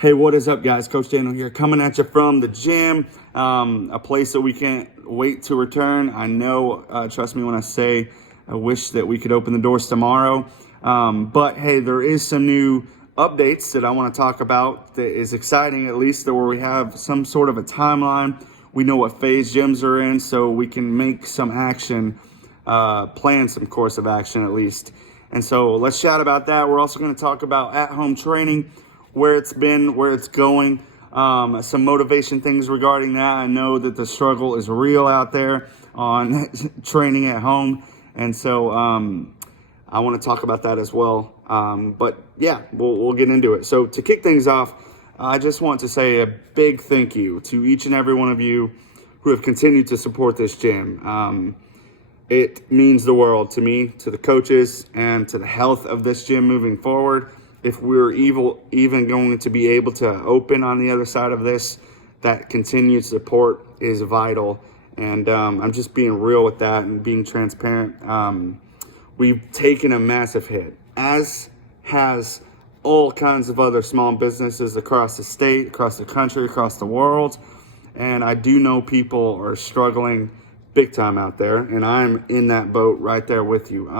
Hey, what is up, guys? Coach Daniel here, coming at you from the gym, a place that we can't wait to return. I know, trust me when I say I wish that we could open the doors tomorrow. But hey, there is some new updates that I want to talk about that is exciting, at least where we have some sort of a timeline. We know what phase gyms are in, so we can make some action, plan some course of action at least. And so let's chat about that. We're also going to talk about at-home training, where it's been, where it's going, some motivation things regarding that. I know that the struggle is real out there on training at home. And so I want to talk about that as well. But yeah, we'll get into it. So to kick things off, I just want to say a big thank you to each and every one of you who have continued to support this gym. It means the world to me, to the coaches, and to the health of this gym moving forward. If we're even going to be able to open on the other side of this, that continued support is vital. And I'm just being real with that and being transparent. We've taken a massive hit, as has all kinds of other small businesses across the state, across the country, across the world. And I do know people are struggling big time out there, and I'm in that boat right there with you.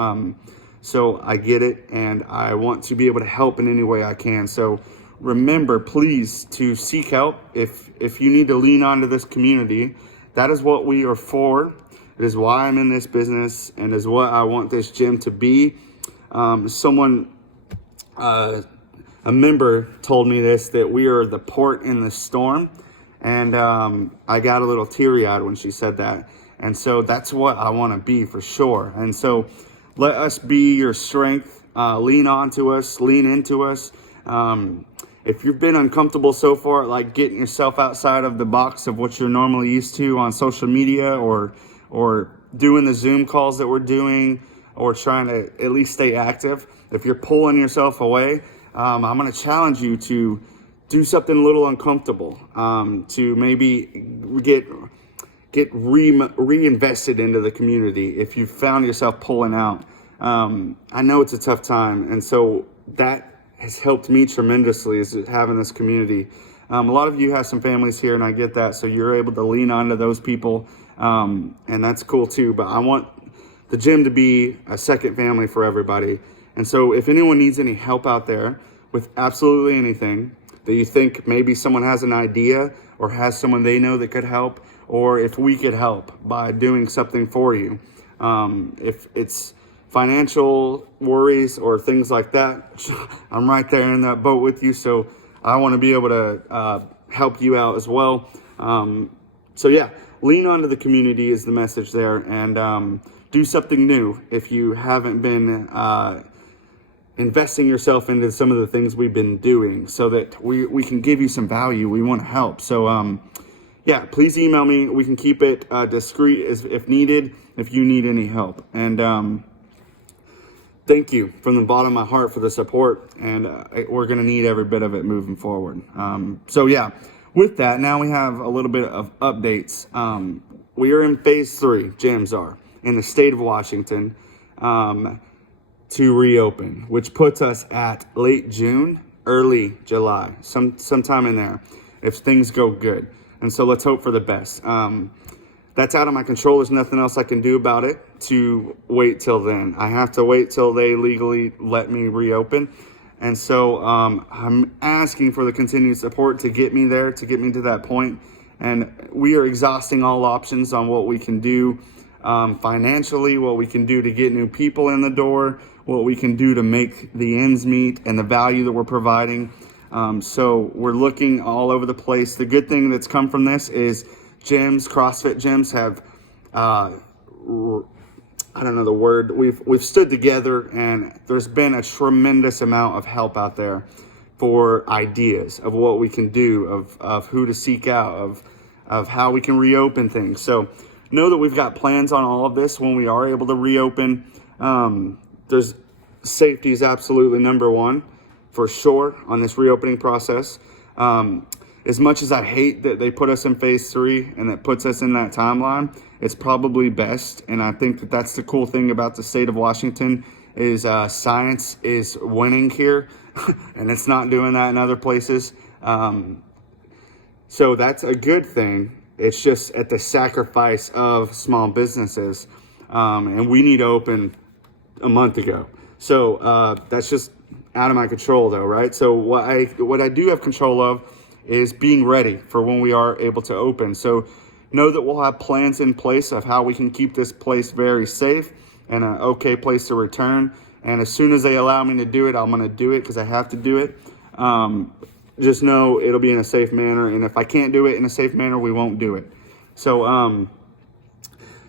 So I get it, and I want to be able to help in any way I can. So remember, please, to seek help. If you need to lean onto this community, that is what we are for. It is why I'm in this business, and is what I want this gym to be. A member told me this, that we are the port in the storm. And I got a little teary-eyed when she said that. And so that's what I want to be for sure. And so let us be your strength. Lean onto us, lean into us. If you've been uncomfortable so far, like getting yourself outside of the box of what you're normally used to on social media, or doing the Zoom calls that we're doing, or trying to at least stay active, if you're pulling yourself away, I'm going to challenge you to do something a little uncomfortable, to maybe get reinvested into the community if you found yourself pulling out. I know it's a tough time, and so that has helped me tremendously, is having this community. A lot of you have some families here, and I get that, so you're able to lean onto those people, and that's cool too. But I want the gym to be a second family for everybody. And so if anyone needs any help out there with absolutely anything, that you think maybe someone has an idea or has someone they know that could help, or if we could help by doing something for you, if it's financial worries or things like that, I'm right there in that boat with you. So I want to be able to help you out as well. So yeah, lean onto the community is the message there, and do something new if you haven't been investing yourself into some of the things we've been doing, so that we can give you some value. We want to help. So yeah, please email me. We can keep it discreet if needed, if you need any help. And thank you from the bottom of my heart for the support, and we're going to need every bit of it moving forward. So yeah, with that, now we have a little bit of updates. We are in phase 3, gyms are, in the state of Washington, to reopen, which puts us at late June, early July, sometime in there, if things go good. And so let's hope for the best. That's out of my control. There's nothing else I can do about it to wait till then. I have to wait till they legally let me reopen. And so I'm asking for the continued support to get me there, to get me to that point. And we are exhausting all options on what we can do financially, what we can do to get new people in the door, what we can do to make the ends meet, and the value that we're providing. So we're looking all over the place. The good thing that's come from this is gyms, CrossFit gyms have, I don't know the word, we've stood together, and there's been a tremendous amount of help out there for ideas of what we can do, of who to seek out, of how we can reopen things. So know that we've got plans on all of this when we are able to reopen. There's safety is absolutely number one for sure on this reopening process. As much as I hate that they put us in phase 3 and that puts us in that timeline, it's probably best. And I think that that's the cool thing about the state of Washington, is science is winning here, and it's not doing that in other places. So that's a good thing. It's just at the sacrifice of small businesses. And we need to open a month ago. So that's just out of my control though, right? So what I do have control of is being ready for when we are able to open. So know that we'll have plans in place of how we can keep this place very safe and an okay place to return. And as soon as they allow me to do it, I'm going to do it because I have to do it. Just know it'll be in a safe manner. And if I can't do it in a safe manner, we won't do it. So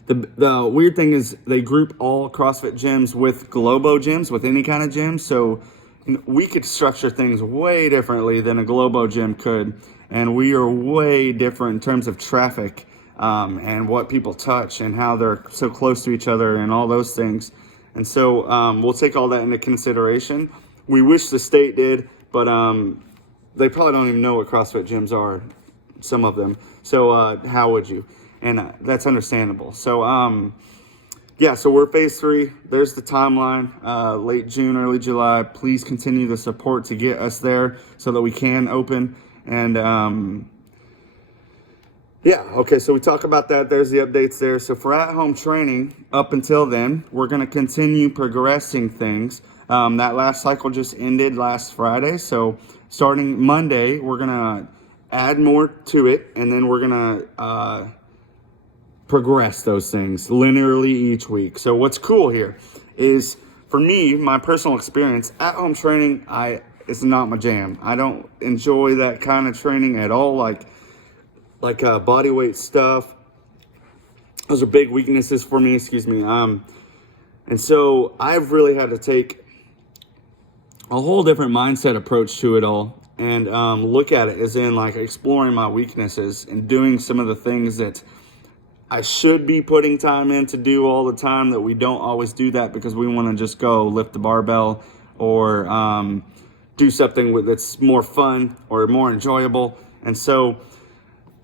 the weird thing is they group all CrossFit gyms with Globo gyms, with any kind of gym. So we could structure things way differently than a Globo gym could. And we are way different in terms of traffic and what people touch and how they're so close to each other and all those things. And so we'll take all that into consideration. We wish the state did, but they probably don't even know what CrossFit gyms are, some of them. So how would you? And that's understandable. So yeah, so we're phase 3. There's the timeline, late June, early July. Please continue the support to get us there so that we can open. And yeah, okay, so we talk about that. There's the updates there. So for at-home training, up until then, we're going to continue progressing things. That last cycle just ended last Friday. So starting Monday, we're going to add more to it, and then we're going to progress those things linearly each week. So what's cool here is, for me, my personal experience, at-home training, it's not my jam. I don't enjoy that kind of training at all, like body weight stuff. Those are big weaknesses for me, excuse me. And so I've really had to take a whole different mindset approach to it all and look at it as in like exploring my weaknesses and doing some of the things that I should be putting time in to do all the time that we don't always do that because we want to just go lift the barbell or do something that's more fun or more enjoyable. And so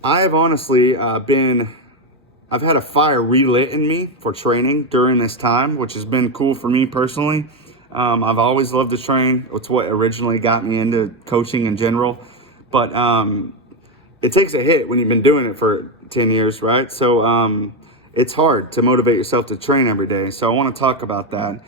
I have honestly I've had a fire relit in me for training during this time, which has been cool for me personally. I've always loved to train. It's what originally got me into coaching in general. But it takes a hit when you've been doing it for 10 years, right? So it's hard to motivate yourself to train every day. So I want to talk about that.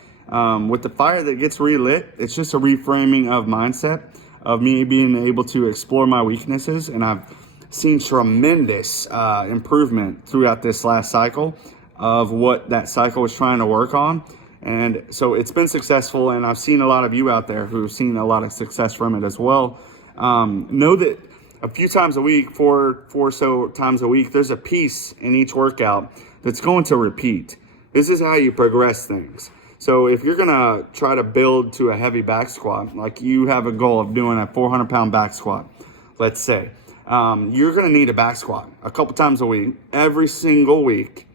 With the fire that gets relit, it's just a reframing of mindset, of me being able to explore my weaknesses. And I've seen tremendous improvement throughout this last cycle of what that cycle was trying to work on. And so it's been successful, and I've seen a lot of you out there who've seen a lot of success from it as well. Know that a few times a week, four so times a week, there's a piece in each workout that's going to repeat. This is how you progress things. So if you're going to try to build to a heavy back squat, like you have a goal of doing a 400-pound back squat, let's say, you're going to need a back squat a couple times a week, every single week,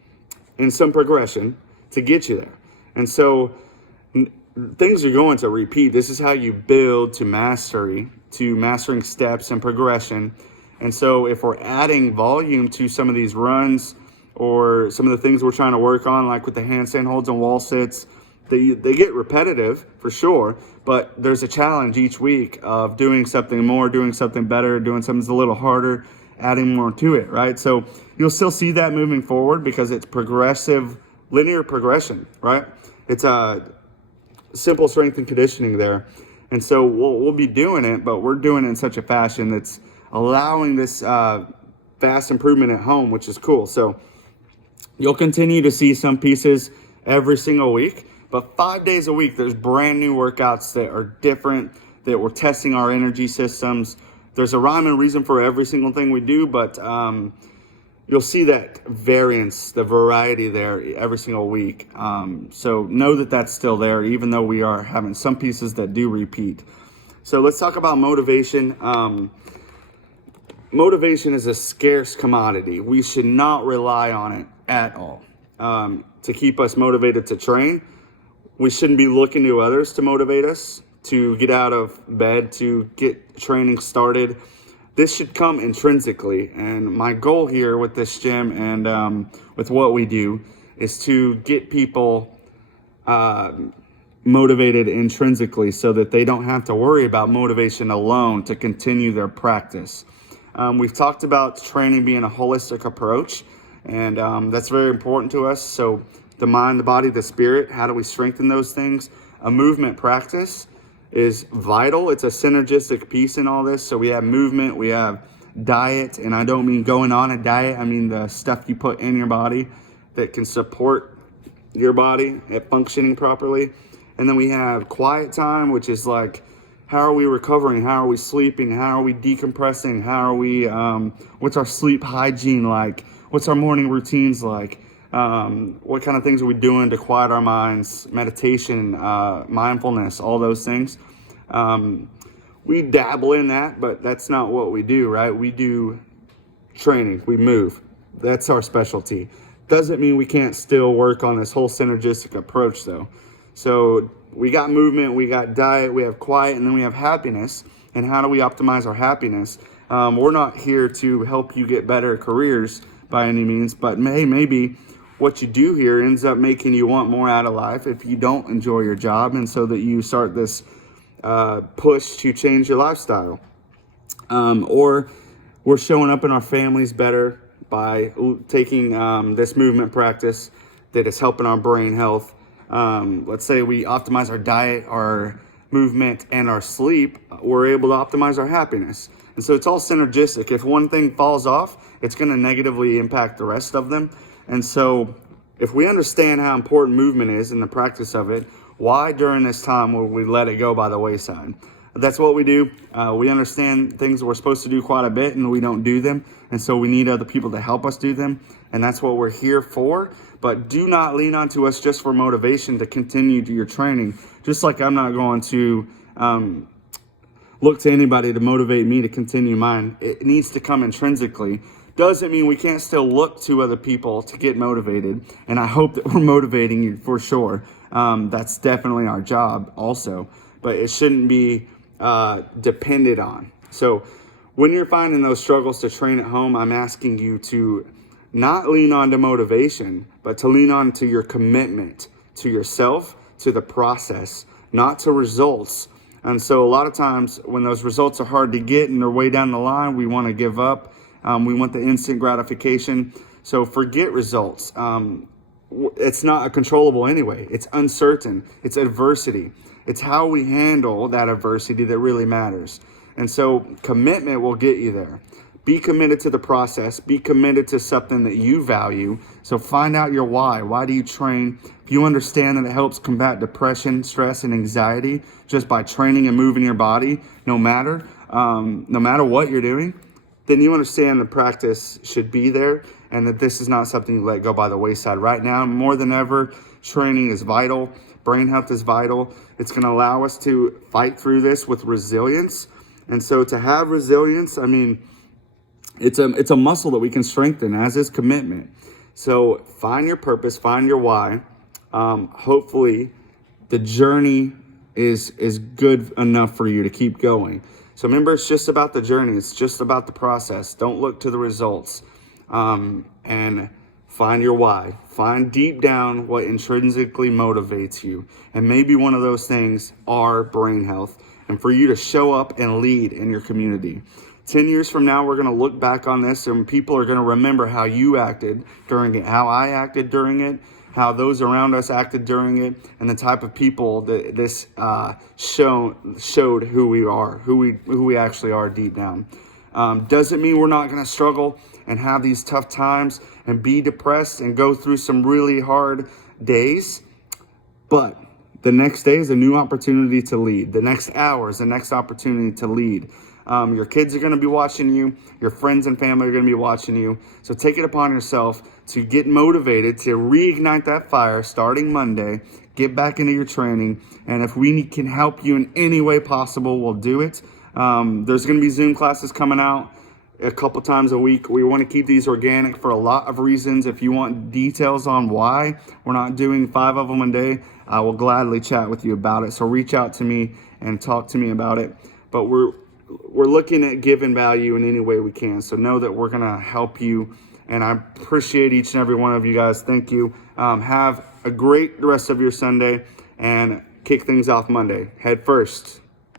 in some progression to get you there. And so things are going to repeat. This is how you build to mastery, to mastering steps and progression. And so if we're adding volume to some of these runs or some of the things we're trying to work on, like with the handstand holds and wall sits, they get repetitive for sure, but there's a challenge each week of doing something more, doing something better, doing something that's a little harder, adding more to it, right? So you'll still see that moving forward because it's progressive, linear progression, right? It's a simple strength and conditioning there. And so we'll be doing it, but we're doing it in such a fashion that's allowing this fast improvement at home, which is cool. So you'll continue to see some pieces every single week, but 5 days a week, there's brand new workouts that are different, that we're testing our energy systems. There's a rhyme and reason for every single thing we do, but you'll see that variance, the variety there every single week. So know that that's still there, even though we are having some pieces that do repeat. So let's talk about motivation. Motivation is a scarce commodity. We should not rely on it at all. To keep us motivated to train, we shouldn't be looking to others to motivate us, to get out of bed, to get training started. This should come intrinsically, and my goal here with this gym and with what we do is to get people motivated intrinsically so that they don't have to worry about motivation alone to continue their practice. We've talked about training being a holistic approach, and that's very important to us. So the mind, the body, the spirit, how do we strengthen those things? A movement practice is vital. It's a synergistic piece in all this. So we have movement, we have diet, and I don't mean going on a diet. I mean the stuff you put in your body that can support your body at functioning properly. And then we have quiet time, which is like, how are we recovering? How are we sleeping? How are we decompressing? How are we, what's our sleep hygiene like? What's our morning routines like? What kind of things are we doing to quiet our minds? Meditation, mindfulness, all those things. We dabble in that, but that's not what we do, right? We do training, we move. That's our specialty. Doesn't mean we can't still work on this whole synergistic approach though. So we got movement, we got diet, we have quiet, and then we have happiness. And how do we optimize our happiness? We're not here to help you get better careers by any means, but maybe what you do here ends up making you want more out of life if you don't enjoy your job, and so that you start this push to change your lifestyle. Or we're showing up in our families better by taking this movement practice that is helping our brain health. Let's say we optimize our diet, our movement, and our sleep, we're able to optimize our happiness. And so it's all synergistic. If one thing falls off, it's going to negatively impact the rest of them. And so if we understand how important movement is in the practice of it, why during this time will we let it go by the wayside? That's what we do. We understand things that we're supposed to do quite a bit and we don't do them. And so we need other people to help us do them. And that's what we're here for. But do not lean onto us just for motivation to continue to your training. Just like I'm not going to look to anybody to motivate me to continue mine. It needs to come intrinsically. Doesn't mean we can't still look to other people to get motivated. And I hope that we're motivating you for sure. That's definitely our job also. But it shouldn't be depended on. So when you're finding those struggles to train at home, I'm asking you to not lean on to motivation, but to lean on to your commitment to yourself, to the process, not to results. And so a lot of times when those results are hard to get and they're way down the line, we want to give up. We want the instant gratification. So forget results. It's not controllable anyway. It's uncertain. It's adversity. It's how we handle that adversity that really matters. And so commitment will get you there. Be committed to the process. Be committed to something that you value. So find out your why. Why do you train? If you understand that it helps combat depression, stress, and anxiety just by training and moving your body, no matter what you're doing, then you understand the practice should be there and that this is not something you let go by the wayside. Right now, more than ever, training is vital. Brain health is vital. It's going to allow us to fight through this with resilience. And so to have resilience, I mean, it's a muscle that we can strengthen, as is commitment. So find your purpose, find your why. Hopefully the journey is good enough for you to keep going. So remember, it's just about the journey. It's just about the process. Don't look to the results. And find your why. Find deep down what intrinsically motivates you. And maybe one of those things are brain health. And for you to show up and lead in your community. 10 years from now, we're going to look back on this and people are going to remember how you acted during it, how I acted during it, how those around us acted during it, and the type of people that this showed who we are, who we actually are deep down. Doesn't mean we're not going to struggle and have these tough times and be depressed and go through some really hard days, but the next day is a new opportunity to lead. The next hour is the next opportunity to lead. Your kids are going to be watching you. Your friends and family are going to be watching you. So take it upon yourself to get motivated, to reignite that fire starting Monday. Get back into your training. And if we can help you in any way possible, we'll do it. There's going to be Zoom classes coming out a couple times a week. We want to keep these organic for a lot of reasons. If you want details on why we're not doing 5 of them a day, I will gladly chat with you about it. So reach out to me and talk to me about it. But we're looking at giving value in any way we can. So know that we're going to help you. And I appreciate each and every one of you guys. Thank you. Have a great rest of your Sunday. And kick things off Monday. Head first.